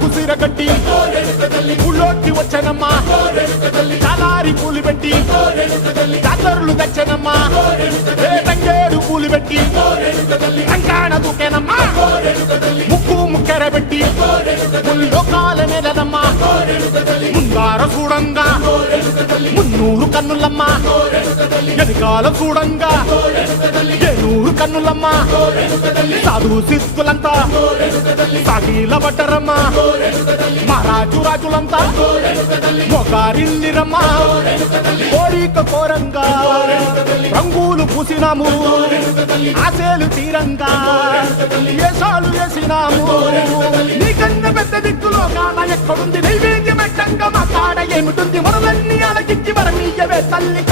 కుసిర కట్టి ఊళ్ళోకి వచ్చనమ్మా చాలారి పూలు పెట్టి జాతరులు తెచ్చనమ్మా తంగేడు పూలు పెట్టి అంకాణ దూకేనమ్మా ముక్కు ముక్కెర పెట్టి ముల్లోకాల నెలనమ్మా ముందార చూడంగా మున్నూరు కన్నులమ్మా ఎనకాల చూడంగా ఏనూరు కన్నులమ్మా సాధు సిద్ధులంతా సాగిల పడ్డరమ్మా మహారాజు రాజులంతా మొగారిల్లిరమ్మా కోరిక కోరంగా రంగులు పూసినాము ఆశలు తీరంగా ఏసాలు వేసినాము నీకన్నా పెద్ద దిక్కులో కాన ఎక్కడుంది నైవేద్యం ఎట్టంగా మా కాడ ఏమిటుంది మనలన్నీ అలకిచ్చి వరమీయవే తల్లి